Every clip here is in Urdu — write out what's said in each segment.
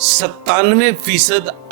97%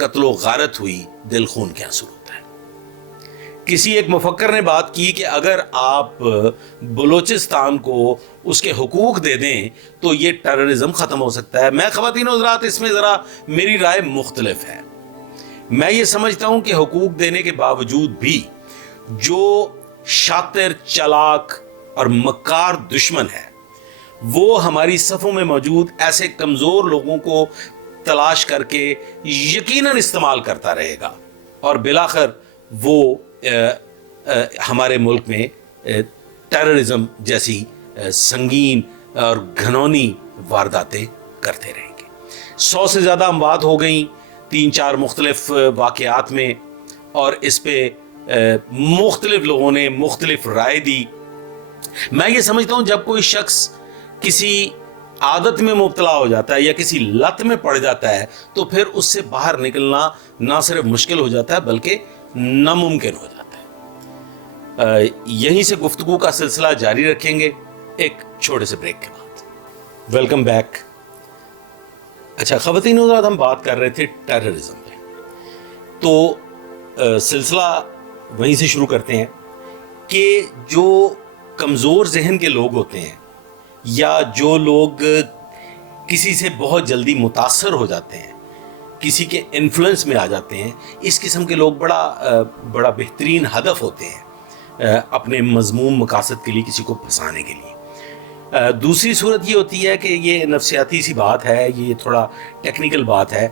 قتل و غارت ہوئی دل خون کے آنسو ہوتا ہے۔ کسی ایک مفکر نے بات کی کہ اگر آپ بلوچستان کو اس کے حقوق دے دیں تو یہ ٹیررزم ختم ہو سکتا ہے۔ میں خواتین و حضرات اس میں ذرا میری رائے مختلف ہے۔ میں یہ سمجھتا ہوں کہ حقوق دینے کے باوجود بھی جو شاطر، چالاک اور مکار دشمن ہے وہ ہماری صفوں میں موجود ایسے کمزور لوگوں کو تلاش کر کے یقیناً استعمال کرتا رہے گا، اور بالآخر وہ ہمارے ملک میں ٹیررزم جیسی سنگین اور گھنونی وارداتیں کرتے رہیں گے۔ 100 سے زیادہ اموات ہو گئیں 3-4 مختلف واقعات میں، اور اس پہ مختلف لوگوں نے مختلف رائے دی۔ میں یہ سمجھتا ہوں جب کوئی شخص کسی عادت میں مبتلا ہو جاتا ہے یا کسی لت میں پڑ جاتا ہے تو پھر اس سے باہر نکلنا نہ صرف مشکل ہو جاتا ہے بلکہ ناممکن ہو جاتا ہے۔ یہیں سے گفتگو کا سلسلہ جاری رکھیں گے ایک چھوٹے سے بریک کے بعد۔ Welcome back. اچھا خواتین و حضرات، ہم بات کر رہے تھے ٹیررزم پہ، تو سلسلہ وہیں سے شروع کرتے ہیں کہ جو کمزور ذہن کے لوگ ہوتے ہیں یا جو لوگ کسی سے بہت جلدی متاثر ہو جاتے ہیں، کسی کے انفلوئنس میں آ جاتے ہیں، اس قسم کے لوگ بڑا بہترین ہدف ہوتے ہیں اپنے مذموم مقاصد کے لیے کسی کو پھنسانے کے لیے۔ دوسری صورت یہ ہوتی ہے کہ یہ نفسیاتی سی بات ہے، یہ تھوڑا ٹیکنیکل بات ہے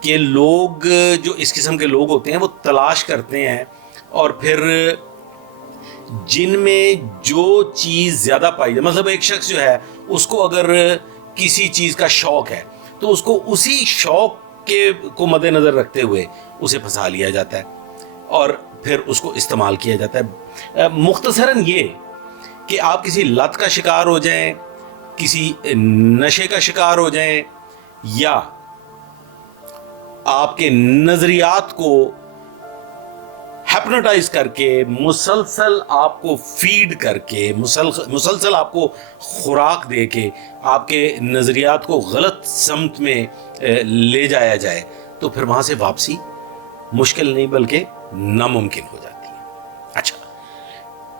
کہ لوگ جو اس قسم کے لوگ ہوتے ہیں وہ تلاش کرتے ہیں، اور پھر جن میں جو چیز زیادہ پائی جائے، مطلب ایک شخص جو ہے اس کو اگر کسی چیز کا شوق ہے تو اس کو اسی شوق کو مد نظر رکھتے ہوئے اسے پھنسا لیا جاتا ہے اور پھر اس کو استعمال کیا جاتا ہے۔ مختصراً یہ کہ آپ کسی لت کا شکار ہو جائیں، کسی نشے کا شکار ہو جائیں، یا آپ کے نظریات کو ہیپنوٹائز کر کے مسلسل آپ کو فیڈ کر کے مسلسل آپ کو خوراک دے کے آپ کے نظریات کو غلط سمت میں لے جایا جائے تو پھر وہاں سے واپسی مشکل نہیں بلکہ ناممکن ہو جاتی ہے۔ اچھا،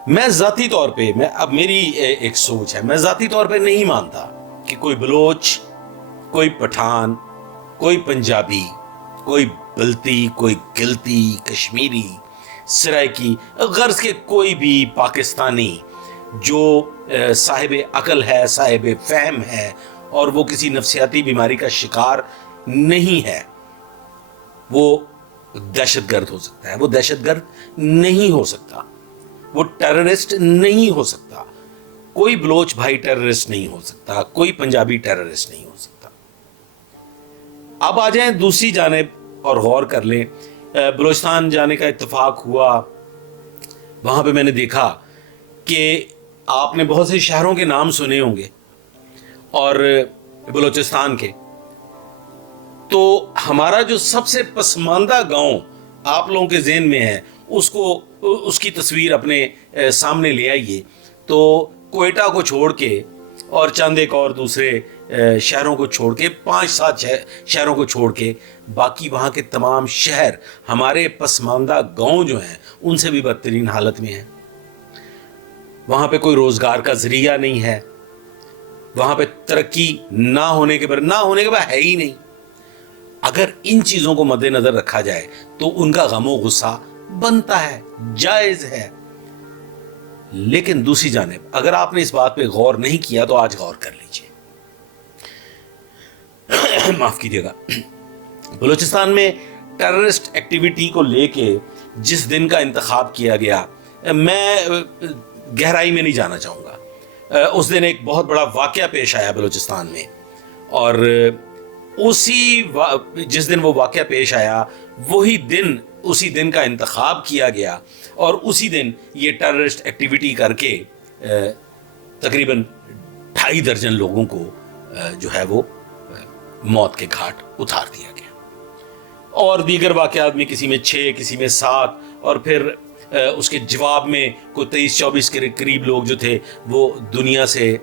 میں ذاتی طور پہ اب میری ایک سوچ ہے، میں ذاتی طور پہ نہیں مانتا کہ کوئی بلوچ، کوئی پٹھان، کوئی پنجابی، کوئی بلتی، کوئی گلتی، کشمیری، سرائکی، غرض کے کوئی بھی پاکستانی جو صاحب عقل ہے، صاحب فہم ہے اور وہ کسی نفسیاتی بیماری کا شکار نہیں ہے، وہ دہشت گرد ہو سکتا ہے۔ وہ دہشت گرد نہیں ہو سکتا، وہ ٹیررسٹ نہیں ہو سکتا، کوئی بلوچ بھائی ٹیررسٹ نہیں ہو سکتا، کوئی پنجابی ٹیررسٹ نہیں ہو سکتا۔ اب آ جائیں دوسری جانب اور غور کر لیں۔ بلوچستان جانے کا اتفاق ہوا، وہاں پہ میں نے دیکھا کہ آپ نے بہت سے شہروں کے نام سنے ہوں گے اور بلوچستان کے، تو ہمارا جو سب سے پسماندہ گاؤں آپ لوگوں کے ذہن میں ہے اس کی تصویر اپنے سامنے لے آئیے، تو کوئٹہ کو چھوڑ کے اور چند ایک اور دوسرے شہروں کو چھوڑ کے 5-7 شہروں کو چھوڑ کے باقی وہاں کے تمام شہر ہمارے پسماندہ گاؤں جو ہیں ان سے بھی بدترین حالت میں ہیں۔ وہاں پہ کوئی روزگار کا ذریعہ نہیں ہے، وہاں پہ ترقی نہ ہونے کے بعد ہے ہی نہیں۔ اگر ان چیزوں کو مد نظر رکھا جائے تو ان کا غم و غصہ بنتا ہے، جائز ہے۔ لیکن دوسری جانب اگر آپ نے اس بات پہ غور نہیں کیا تو آج غور کر لیجئے۔ معاف کیجیے گا، بلوچستان میں ٹیررسٹ ایکٹیویٹی کو لے کے جس دن کا انتخاب کیا گیا، میں گہرائی میں نہیں جانا چاہوں گا۔ اس دن ایک بہت بڑا واقعہ پیش آیا بلوچستان میں، اور جس دن وہ واقعہ پیش آیا اسی دن کا انتخاب کیا گیا، اور اسی دن یہ ٹیررسٹ ایکٹیویٹی کر کے تقریباً 2.5 درجن لوگوں کو جو ہے وہ موت کے گھاٹ اتار دیا گیا، اور دیگر واقعات میں کسی میں 6، کسی میں 7، اور پھر اس کے جواب میں کوئی 23-24 کے قریب لوگ جو تھے وہ دنیا سے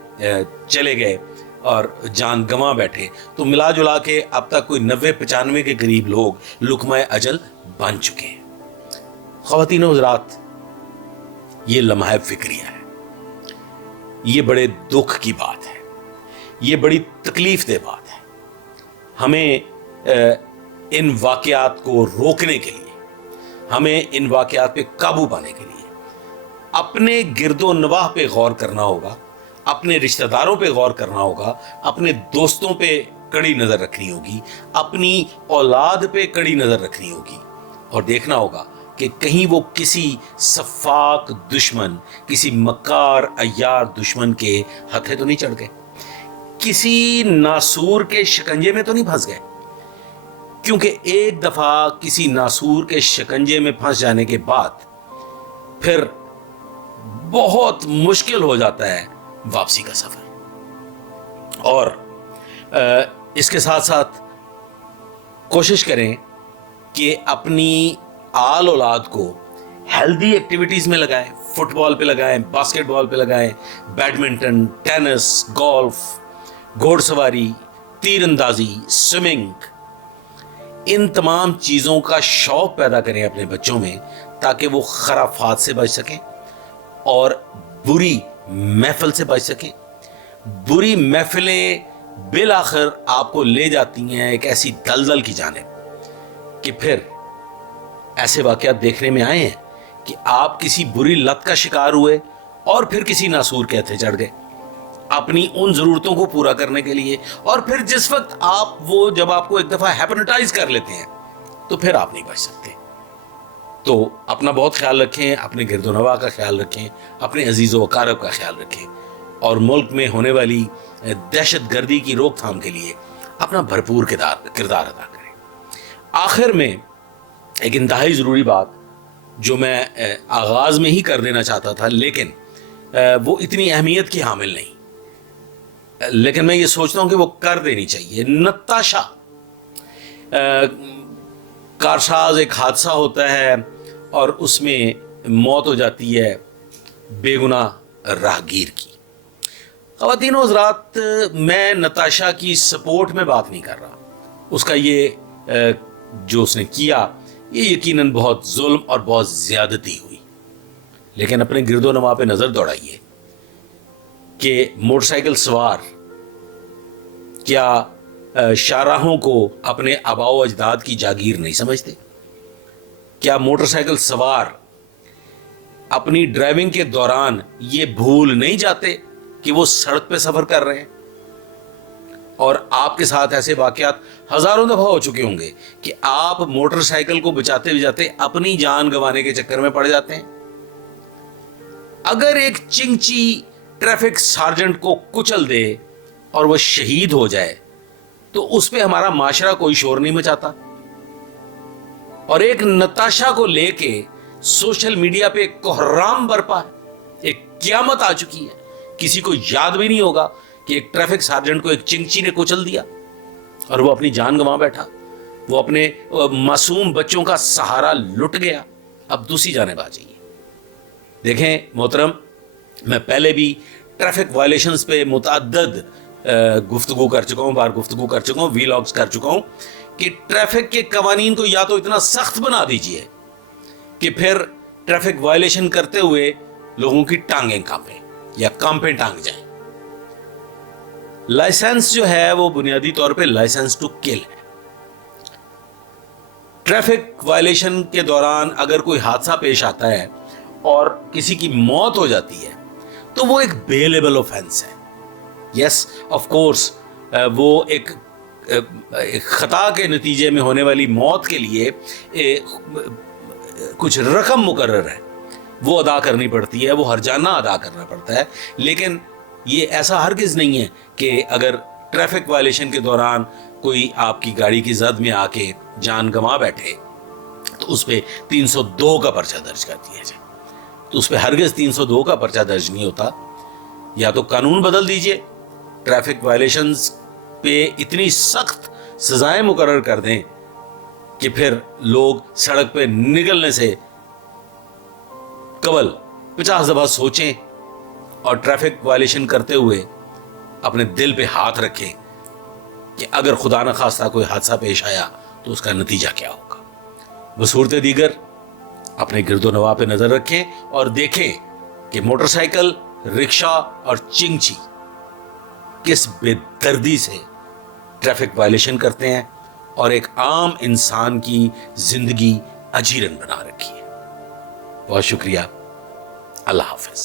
چلے گئے۔ اور جان گنوا بیٹھے، تو ملا جلا کے اب تک کوئی 90-95 کے قریب لوگ لقمہ اجل بن چکے ہیں۔ خواتین و حضرات، یہ لمحہ فکریہ ہے، یہ بڑے دکھ کی بات ہے، یہ بڑی تکلیف دہ بات ہے۔ ہمیں ان واقعات کو روکنے کے لیے، ہمیں ان واقعات پہ قابو پانے کے لیے اپنے گرد و نواح پہ غور کرنا ہوگا، اپنے رشتہ داروں پہ غور کرنا ہوگا، اپنے دوستوں پہ کڑی نظر رکھنی ہوگی، اپنی اولاد پہ کڑی نظر رکھنی ہوگی، اور دیکھنا ہوگا کہ کہیں وہ کسی سفاک دشمن، کسی مکار عیار دشمن کے ہتھے تو نہیں چڑھ گئے، کسی ناسور کے شکنجے میں تو نہیں پھنس گئے۔ کیونکہ ایک دفعہ کسی ناسور کے شکنجے میں پھنس جانے کے بعد پھر بہت مشکل ہو جاتا ہے واپسی کا سفر۔ اور اس کے ساتھ ساتھ کوشش کریں کہ اپنی آل اولاد کو ہیلدی ایکٹیویٹیز میں لگائیں، فٹ بال پہ لگائیں، باسکٹ بال پہ لگائیں، بیڈمنٹن، ٹینس، گولف، گھوڑ سواری، تیر اندازی، سوئمنگ، ان تمام چیزوں کا شوق پیدا کریں اپنے بچوں میں، تاکہ وہ خرافات سے بچ سکیں اور بری محفل سے بچ سکیں۔ بری محفلیں بالآخر آپ کو لے جاتی ہیں ایک ایسی دلدل کی جانب کہ پھر ایسے واقعات دیکھنے میں آئے ہیں کہ آپ کسی بری لت کا شکار ہوئے اور پھر کسی ناسور کے ہتھے چڑھ گئے اپنی ان ضرورتوں کو پورا کرنے کے لیے، اور پھر جس وقت جب آپ کو ایک دفعہ ہیپنوٹائز کر لیتے ہیں تو پھر آپ نہیں بچ سکتے۔ تو اپنا بہت خیال رکھیں، اپنے گرد و نواح کا خیال رکھیں، اپنے عزیز و اقارب کا خیال رکھیں، اور ملک میں ہونے والی دہشت گردی کی روک تھام کے لیے اپنا بھرپور کردار ادا کریں۔ آخر میں ایک انتہائی ضروری بات جو میں آغاز میں ہی کر دینا چاہتا تھا، لیکن وہ اتنی اہمیت کی حامل نہیں، لیکن میں یہ سوچتا ہوں کہ وہ کر دینی چاہیے۔ نتاشا، کارساز ایک حادثہ ہوتا ہے اور اس میں موت ہو جاتی ہے بے گناہ راہگیر کی۔ خواتین و حضرات، میں نتاشا کی سپورٹ میں بات نہیں کر رہا، اس کا یہ جو اس نے کیا یہ یقیناً بہت ظلم اور بہت زیادتی ہوئی، لیکن اپنے گرد و نواح پہ نظر دوڑائیے کہ موٹر سائیکل سوار کیا شاہراہوں کو اپنے آباء و اجداد کی جاگیر نہیں سمجھتے؟ کیا موٹر سائیکل سوار اپنی ڈرائیونگ کے دوران یہ بھول نہیں جاتے کہ وہ سڑک پہ سفر کر رہے ہیں؟ اور آپ کے ساتھ ایسے واقعات ہزاروں دفعہ ہو چکے ہوں گے کہ آپ موٹر سائیکل کو بچاتے بچاتے اپنی جان گنوانے کے چکر میں پڑ جاتے ہیں۔ اگر ایک چنگچی ٹریفک سارجنٹ کو کچل دے اور وہ شہید ہو جائے تو اس پہ ہمارا معاشرہ کوئی شور نہیں مچاتا، اور ایک نتاشا کو لے کے سوشل میڈیا پہ کوہرام برپا ہے، ایک قیامت آ چکی ہے۔ کسی کو یاد بھی نہیں ہوگا کہ ایک ٹریفک سارجنٹ کو ایک چنگچی نے کچل دیا اور وہ اپنی جان گنوا بیٹھا، وہ اپنے معصوم بچوں کا سہارا لٹ گیا۔ اب دوسری جانب آ جائیے، دیکھیں محترم، میں پہلے بھی ٹریفک وائلیشنز پہ متعدد گفتگو کر چکا ہوں، ویلاگز کر چکا ہوں کہ ٹریفک کے قوانین کو یا تو اتنا سخت بنا دیجئے کہ پھر ٹریفک وائلیشن کرتے ہوئے لوگوں کی ٹانگیں کانپیں یا کانپیں ٹانگ جائیں۔ لائسنس جو ہے وہ بنیادی طور پہ لائسنس ٹو کل ہے۔ ٹریفک وائلیشن کے دوران اگر کوئی حادثہ پیش آتا ہے اور کسی کی موت ہو جاتی ہے تو وہ ایک بیلیبل آفینس ہے۔ یس آف کورس، وہ ایک خطا کے نتیجے میں ہونے والی موت کے لیے کچھ رقم مقرر ہے، وہ ادا کرنی پڑتی ہے، وہ ہرجانہ ادا کرنا پڑتا ہے، لیکن یہ ایسا ہرگز نہیں ہے کہ اگر ٹریفک وائلیشن کے دوران کوئی آپ کی گاڑی کی زد میں آ کے جان گنوا بیٹھے تو اس پہ 302 کا پرچہ درج کر دیا جائے، تو اس پہ ہرگز 302 کا پرچہ درج نہیں ہوتا۔ یا تو قانون بدل دیجئے، ٹریفک وائلیشنز پہ اتنی سخت سزائیں مقرر کر دیں کہ پھر لوگ سڑک پہ نکلنے سے قبل 50 دفعہ سوچیں اور ٹریفک وائلیشن کرتے ہوئے اپنے دل پہ ہاتھ رکھیں کہ اگر خدا نخواستہ کوئی حادثہ پیش آیا تو اس کا نتیجہ کیا ہوگا۔ بصورت دیگر اپنے گرد و نواح پہ نظر رکھیں اور دیکھیں کہ موٹر سائیکل، رکشہ اور چنگچی کس بے دردی سے ٹریفک وائلیشن کرتے ہیں اور ایک عام انسان کی زندگی اجیرن بنا رکھی ہے۔ بہت شکریہ، اللہ حافظ۔